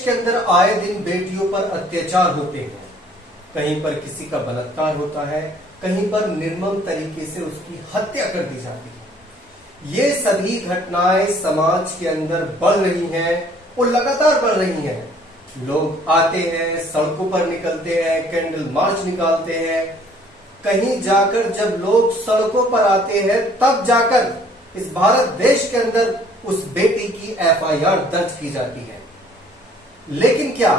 देश के अंदर आए दिन बेटियों पर अत्याचार होते हैं। कहीं पर किसी का बलात्कार होता है, कहीं पर निर्मम तरीके से उसकी हत्या कर दी जाती है। ये सभी घटनाएं समाज के अंदर बढ़ रही हैं और लगातार बढ़ रही हैं। लोग आते हैं, सड़कों पर निकलते हैं, कैंडल मार्च निकालते हैं। कहीं जाकर जब लोग सड़कों पर आते हैं तब जाकर इस भारत देश के अंदर उस बेटी की एफआईआर दर्ज की जाती है। लेकिन क्या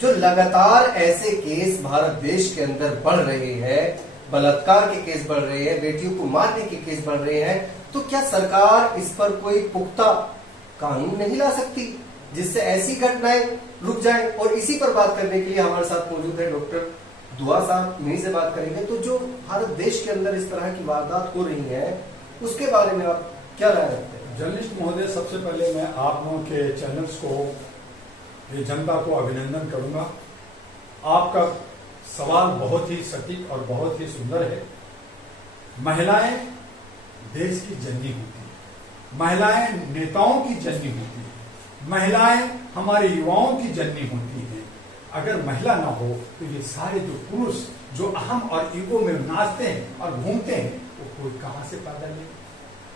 जो लगातार ऐसे केस भारत देश के अंदर बढ़ रहे हैं, बलात्कार के केस बढ़ रहे हैं, बेटियों को मारने के केस बढ़ रहे हैं, तो क्या सरकार इस पर कोई पुख्ता कानून नहीं ला सकती जिससे ऐसी घटनाएं रुक जाएं? और इसी पर बात करने के लिए हमारे साथ मौजूद है डॉक्टर दुआ साहब, इन्हीं से बात करेंगे। तो जो भारत देश के अंदर इस तरह की वारदात हो रही है उसके बारे में आप क्या राय रखते हैं? जर्नलिस्ट महोदय, सबसे पहले मैं आप लोगों के चैनल्स को, ये जनता को अभिनंदन करूंगा। आपका सवाल बहुत ही सटीक और बहुत ही सुंदर है। महिलाएं देश की जननी होती है, महिलाएं नेताओं की जननी होती है, महिलाएं हमारे युवाओं की जननी होती है। अगर महिला ना हो तो ये सारे जो पुरुष जो अहम और ईगो में नाचते हैं और घूमते हैं, वो कोई कहां से पैदा नहीं,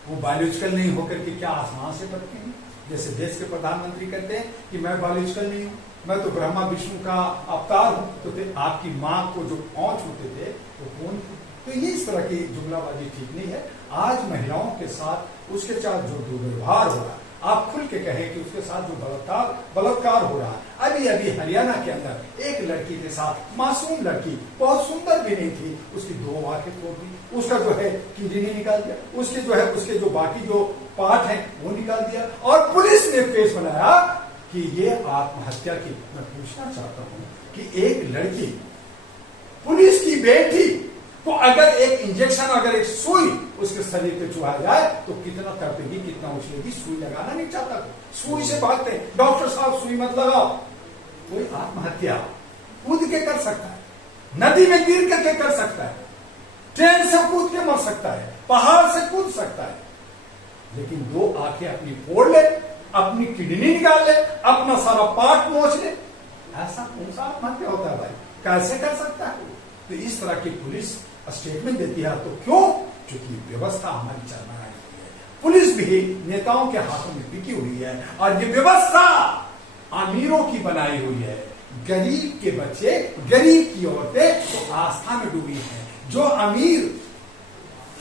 वो बायोलॉजिकल नहीं होकर के क्या आसमान से पड़ते हैं? जैसे देश के प्रधानमंत्री कहते हैं कि मैं बायोलॉजिकल नहीं हूं, मैं तो ब्रह्मा विष्णु का अवतार हूं। तो आपकी मां को जो पहुंच होते थे वो कौन थे? तो ये इस तरह की जुमलाबाजी ठीक नहीं है। आज महिलाओं के साथ उसके साथ जो दुर्व्यवहार हो रहा है, आप खुल के कहें कि उसके साथ जो बलात्कार हो रहा है। अभी अभी हरियाणा के अंदर एक लड़की के साथ, मासूम लड़की, बहुत सुंदर भी नहीं थी, उसकी 2 आंखें तोड़ दी, उसका जो है किडनी निकाल दिया, उसके जो है उसके जो बाकी जो पार्ट हैं वो निकाल दिया, और पुलिस ने केस बनाया कि ये आत्महत्या की। मैं पूछना चाहता हूं कि एक लड़की, पुलिस की बेटी को अगर एक इंजेक्शन, अगर एक सुई उसके शरीर पे चुभाया जाए तो कितना तड़पेगी, कितना उछलेगी? सुई लगाना नहीं चाहता, सुई से भागते हैं, डॉक्टर साहब सुई मत लगाओ। कोई आत्महत्या कूद के कर सकता है, नदी में गिर करके कर सकता है, ट्रेन से कूद के मर सकता है, पहाड़ से कूद सकता है, लेकिन 2 आंखें अपनी फोड़ ले, अपनी किडनी निकाल ले, अपना सारा पार्ट नोच ले, ऐसा कौन सा आत्महत्या होता है भाई? कैसे कर सकता है? तो इस तरह की पुलिस स्टेटमेंट देती है तो क्यों? क्योंकि व्यवस्था हमारी चरमरा रही है। पुलिस भी नेताओं के हाथों में बिकी हुई है और ये व्यवस्था अमीरों की बनाई हुई है। गरीब के बच्चे, गरीब की औरतें तो आस्था में डूबी हैं। जो अमीर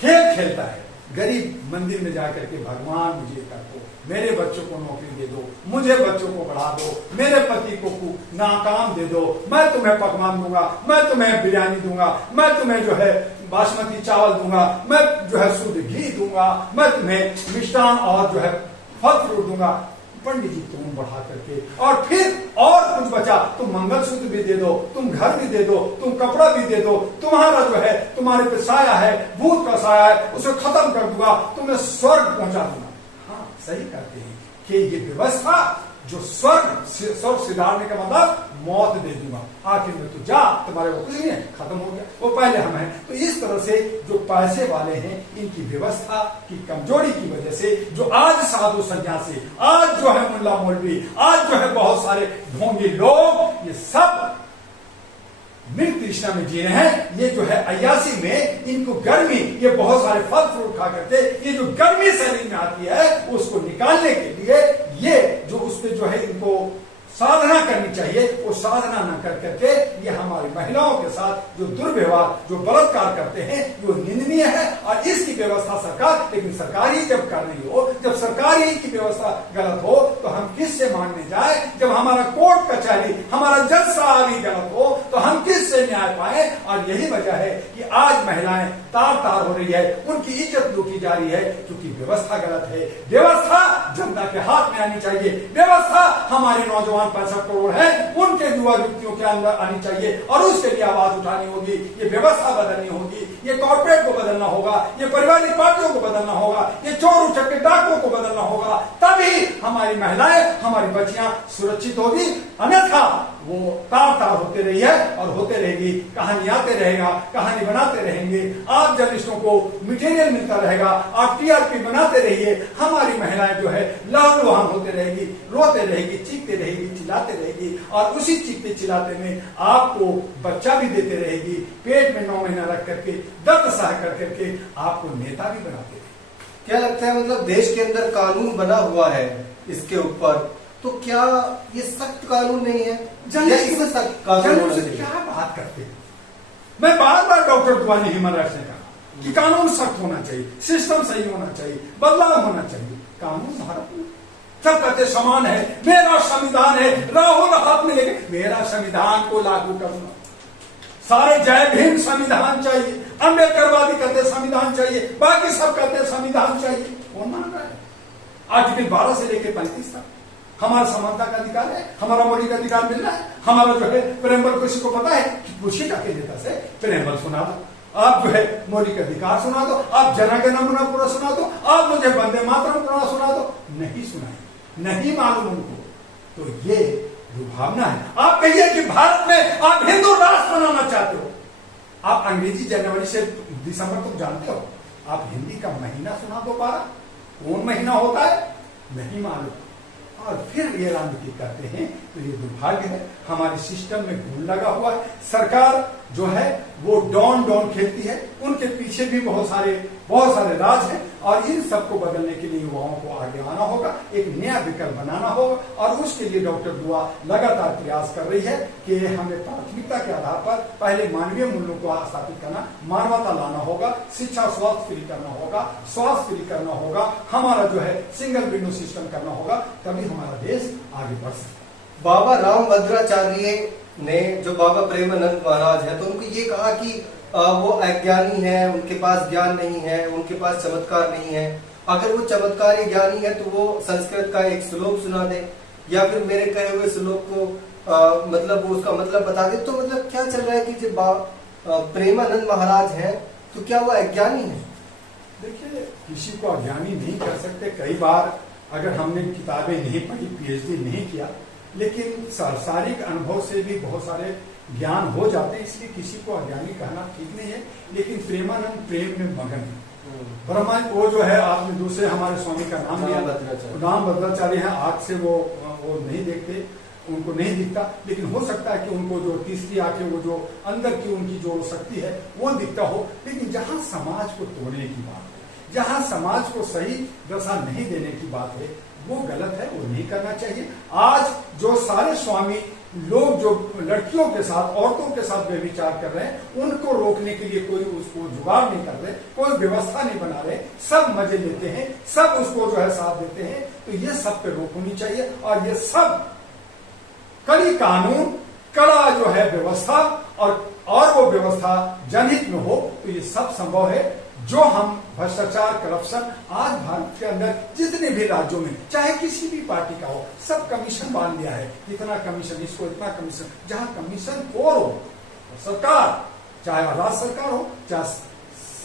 खेल खेलता है, गरीब मंदिर में जाकर के भगवान मुझे कर दो, मेरे बच्चों को नौकरी दे दो, मुझे बच्चों को बढ़ा दो, मेरे पति को नाकाम दे दो, मैं तुम्हें पकवान दूंगा, मैं तुम्हें बिरयानी दूंगा, मैं तुम्हें जो है बासमती चावल दूंगा, मैं जो है शुद्ध घी दूंगा, मैं तुम्हें मिष्टान और जो है फल फ्रूट दूंगा। पंडित जी तुम बढ़ा करके, और फिर और कुछ बचा तुम मंगलसूत्र भी दे दो, तुम घर भी दे दो, तुम कपड़ा भी दे दो, तुम्हारा जो है तुम्हारे पे साया है, भूत का साया है, उसे खत्म कर दूंगा, तुम्हें स्वर्ग पहुंचा दूंगा। हाँ, सही कहते हैं कि ये व्यवस्था जो स्वर्ग सिधारने का मतलब मौत दे दूंगा, आखिर में तो जा, तुम्हारे को कुछ नहीं है, खत्म हो गया, वो पहले हम हैं। तो इस तरह से जो पैसे वाले हैं, इनकी व्यवस्था की कमजोरी की वजह से जो आज साधु सन्यासी, आज जो है मुल्ला मौलवी, आज जो है बहुत सारे ढोंगी लोग, ये सब मृत तृष्णा में जी रहे हैं। ये जो है अय्यासी में इनको गर्मी, ये बहुत सारे फल फ्रूट खा करते, ये जो गर्मी शरीर में आती है उसको निकालने के लिए ये जो उस पर जो है इनको साधना करनी चाहिए, वो साधना न कर करके ये हमारी महिलाओं के साथ जो दुर्व्यवहार, जो बलात्कार करते हैं, वो निंदनीय है। और इसकी व्यवस्था सरकार, लेकिन सरकार ही जब कर रही हो, जब सरकार ही की व्यवस्था गलत हो तो हम किससे मानने जाए? जब हमारा कोर्ट कचहरी, हमारा जज साहब ही गलत हो तो हम किससे न्याय पाए? और यही वजह है कि आज महिलाएं तार तार हो रही है, उनकी इज्जत लूटी जा रही है, क्योंकि व्यवस्था गलत है। व्यवस्था जनता के हाथ में आनी चाहिए, व्यवस्था हमारे नौजवान 65 करोड़ है, उनके युवा युवतियों के अंदर आनी चाहिए और उसके लिए आवाज उठानी होगी। ये व्यवस्था बदलनी होगी, ये कॉर्पोरेट को बदलना होगा, ये पारिवारिक पार्टियों को बदलना होगा, ये चोर उचक्के डाकुओं को बदलना होगा, तभी हमारी महिलाएं, हमारी बच्चियां सुरक्षित होगी। अन्यथा वो तार तार होते रही है और होते रहेगी, कहानी आते रहेगा, कहानी बनाते रहेंगे, आप जर्नलिस्टों को मटेरियल मिलता रहेगा, आप टीआरपी बनाते रहिए, हमारी महिलाएं जो है लहूलुहान होते रहेगी, रोते रहेगी, चीखते रहेगी, चिल्लाते रहेगी, और उसी चीखते चिल्लाते में आपको बच्चा भी देते रहेगी, पेट में 9 महीना रख करके दर्द सह करके आपको नेता भी बनाते रहेगी। क्या लगता है, मतलब देश के अंदर कानून बना हुआ है इसके ऊपर, तो क्या ये सख्त कानून नहीं है? या इसमें सख्त कानून होना चाहिए? क्या बात करते हैं? मैं बार बार डॉक्टर दुआ ने ह्यूमन राइट्स ने कहा कि कानून सख्त होना चाहिए, सिस्टम सही होना चाहिए, बदलाव होना चाहिए। कानून भारत में सब कहते समान है, मेरा संविधान है, राहुल हाथ में लेके मेरा संविधान को लागू करूंगा। सारे जय भीम संविधान चाहिए, अम्बेडकरवादी कहते संविधान चाहिए, बाकी सब कहते संविधान चाहिए। कौन मान रहा है? आर्टिकल 12 से लेकर 35 तक हमारा समानता का अधिकार है, हमारा मौलिक अधिकार मिल रहा है। हमारा जो है प्रेमबल, किसी को पता है? पूछिए जाके नेता से, प्रेमबल सुना दो, आप जो है मौलिक अधिकार सुना दो, आप जनगण मन पूरा सुना दो, आप मुझे वंदे मातरम पूरा सुना दो। नहीं सुनाए, नहीं मालूम उनको। तो ये दुर्भावना है। आप कहिए कि भारत में आप हिंदू राष्ट्र बनाना चाहते हो, आप अंग्रेजी जनवरी से दिसंबर तक जानते हो, आप हिंदी का महीना सुना दो 12, कौन महीना होता है नहीं मालूम, और फिर ये राजनीति करते हैं। तो ये दुर्भाग्य है, हमारे सिस्टम में घून लगा हुआ है। सरकार जो है वो डॉन खेलती है, उनके पीछे भी बहुत सारे राज हैं, और इन सबको बदलने के लिए युवाओं को आगे आना होगा, एक नया विकल्प बनाना होगा। और उसके लिए डॉक्टर दुआ लगातार प्रयास कर रही है कि हमें प्राथमिकता के आधार पर पहले मानवीय मूल्यों को स्थापित करना, मानवता लाना होगा, शिक्षा स्वास्थ्य फ्री करना होगा, स्वास्थ्य फ्री करना होगा, हमारा जो है सिंगल विंडो सिस्टम करना होगा, तभी हमारा देश आगे बढ़ सकता है। बाबा रामभद्राचार्य ने, जो बाबा प्रेमानंद महाराज है, तो उनको ये कहा कि वो अज्ञानी है, उनके पास ज्ञान नहीं है, उनके पास चमत्कार नहीं है। अगर वो चमत्कारी ज्ञानी है तो वो संस्कृत का एक श्लोक सुना दे, या फिर मेरे कहे हुए श्लोक को मतलब वो उसका मतलब बता दे। तो मतलब क्या चल रहा है कि जो प्रेमानंद महाराज है, तो क्या वो अज्ञानी है? देखिए, किसी को अज्ञानी नहीं कर सकते। कई बार अगर हमने किताबें नहीं पढ़ी, पीएचडी नहीं किया, लेकिन सांसारिक अनुभव से भी बहुत सारे ज्ञान हो जाते हैं, इसलिए किसी को अज्ञानी कहना ठीक नहीं है। लेकिन प्रेमानंद प्रेम में मगन है। ब्रह्मा वो जो है, आपने दूसरे हमारे स्वामी का नाम लिया, रामभद्राचार्य है। आंख से वो नहीं देखते, उनको नहीं दिखता, लेकिन हो सकता है कि उनको जो तीसरी आंखें, वो जो अंदर की उनकी जो शक्ति है वो दिखता हो। लेकिन जहां समाज को तोड़ने की बात है, जहां समाज को सही दशा नहीं देने की बात है, वो गलत है, वो नहीं करना चाहिए। आज जो सारे स्वामी लोग जो लड़कियों के साथ, औरतों के साथ व्यभिचार कर रहे हैं, उनको रोकने के लिए कोई उसको जुगाड़ नहीं कर रहे, कोई व्यवस्था नहीं बना रहे, सब मजे लेते हैं, सब उसको जो है साथ देते हैं। तो ये सब पे रोक होनी चाहिए, और ये सब कड़ी कानून, कड़ा जो है व्यवस्था, और वो व्यवस्था जनहित में हो, तो ये सब संभव है। जो हम भ्रष्टाचार, करप्शन, आज भारत के अंदर जितने भी राज्यों में, चाहे किसी भी पार्टी का हो, सब कमीशन बांध दिया है। इतना कमीशन, इसको इतना कमीशन। जहां कमीशन खोर हो सरकार, चाहे राज्य सरकार हो, चाहे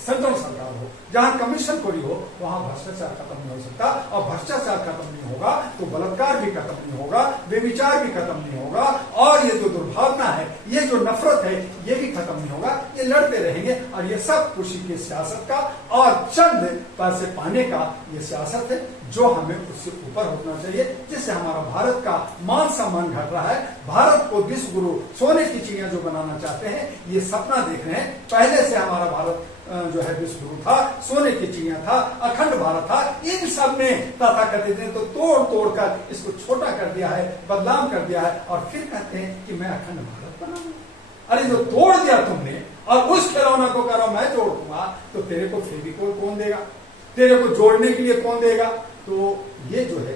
सेंट्रल सरकार हो, जहां कमीशन खोरी हो, वहां भ्रष्टाचार खत्म नहीं हो सकता। और भ्रष्टाचार खत्म नहीं होगा तो बलात्कार भी खत्म नहीं होगा, व्यभिचार भी खत्म नहीं होगा, और ये जो दुर्भावना है, ये जो नफरत है, ये भी खत्म नहीं होगा। ये लड़ते रहेंगे, और ये सब खुशी की सियासत का और चंद पैसे पाने का ये सियासत है, जो हमें उससे ऊपर उठना चाहिए, जिससे हमारा भारत का मान सम्मान घट रहा है। भारत को विश्व गुरु, सोने की चिड़िया जो बनाना चाहते हैं, ये सपना देख रहे हैं। पहले से हमारा भारत जो है विश्व गुरु था, सोने की चिड़िया था, अखंड भारत था। इन सब ने तथाकथित ने तो तोड़ कर इसको छोटा कर दिया है, बदनाम कर दिया है, और फिर कहते हैं कि मैं अखंड भारत बनाऊंगा। अरे जो तोड़ दिया तुमने, और उस खिलौना को करो मैं जोड़ दूंगा, तो तेरे को फेविकोल कौन देगा? तेरे को जोड़ने के लिए कौन देगा? तो ये जो है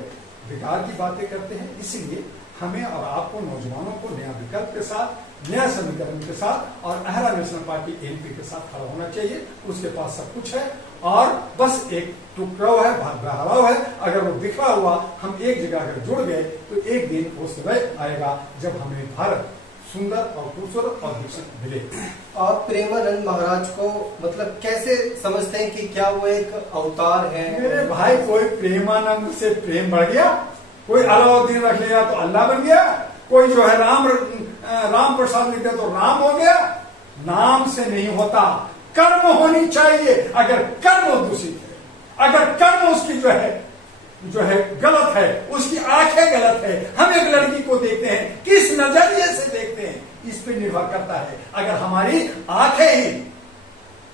बेकार की बातें करते हैं। इसलिए हमें और आपको, नौजवानों को नया विकल्प के साथ, नया समीकरण के साथ, और अहरा नेशनल पार्टी एनपी के साथ खड़ा होना चाहिए। उसके पास सब कुछ है, और बस एक टुकड़ा है, बहराव है। अगर वो बिखरा हुआ हम एक जगह अगर जुड़ गए, तो एक दिन वो समय आएगा जब हमें भारत सुंदर और खूबसूरत और विकसित मिले। आप प्रेमानंद महाराज को मतलब कैसे समझते हैं कि क्या वो एक अवतार है? मेरे भाई, कोई प्रेमानंद से प्रेम बढ़ गया? कोई अलाउद्दीन रख लिया तो अल्लाह बन गया, कोई जो है राम प्रसाद लिख दिया तो राम हो गया। नाम से नहीं होता, कर्म होनी चाहिए। अगर कर्म दूषित है, अगर कर्म उसकी जो है गलत है, उसकी आंखें गलत है, हम एक लड़की को देखते हैं किस नजरिए से देखते हैं इस पे निर्भर करता है। अगर हमारी आंखें ही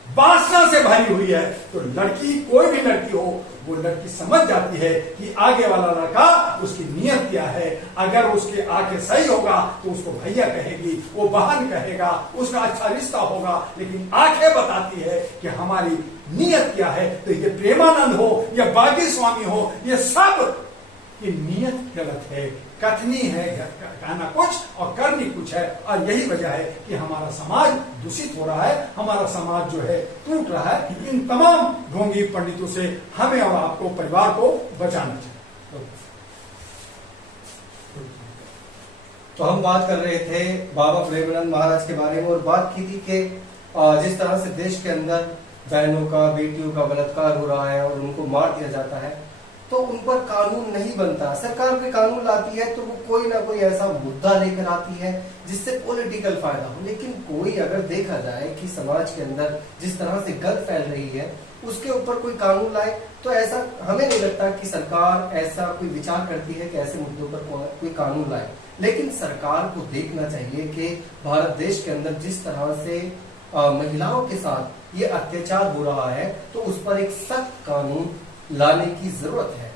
वासना से भरी हुई है तो लड़की, कोई भी लड़की हो, वो लड़की समझ जाती है कि आगे वाला लड़का उसकी नीयत क्या है। अगर उसके आंखें सही होगा तो उसको भैया कहेगी, वो बहन कहेगा, उसका अच्छा रिश्ता होगा। लेकिन आंखें बताती है कि हमारी नीयत क्या है। तो ये प्रेमानंद हो या बागी स्वामी हो, ये सब ये नीयत गलत है, कथनी है, कहना कुछ और करनी कुछ है। और यही वजह है कि हमारा समाज दूषित हो रहा है, हमारा समाज जो है टूट रहा है। इन तमाम ढोंगी पंडितों से हमें और आपको, परिवार को बचाना चाहिए। तो हम बात कर रहे थे बाबा प्रेमानंद महाराज के बारे में और बात की थी कि जिस तरह से देश के अंदर बहनों का, बेटियों का बलात्कार हो रहा है और उनको मार दिया जाता है, तो उन पर कानून नहीं बनता। सरकार भी कानून लाती है तो वो कोई ना कोई ऐसा मुद्दा लेकर आती है जिससे पॉलिटिकल फायदा हो। लेकिन कोई अगर देखा जाए कि समाज के अंदर जिस तरह से गंद फैल रही है उसके ऊपर कोई कानून लाए, तो ऐसा हमें नहीं लगता कि सरकार ऐसा कोई विचार करती है कि ऐसे मुद्दों पर कोई कानून लाए। लेकिन सरकार को देखना चाहिए कि भारत देश के अंदर जिस तरह से महिलाओं के साथ ये अत्याचार हो रहा है, तो उस पर एक सख्त कानून लाने की जरूरत है।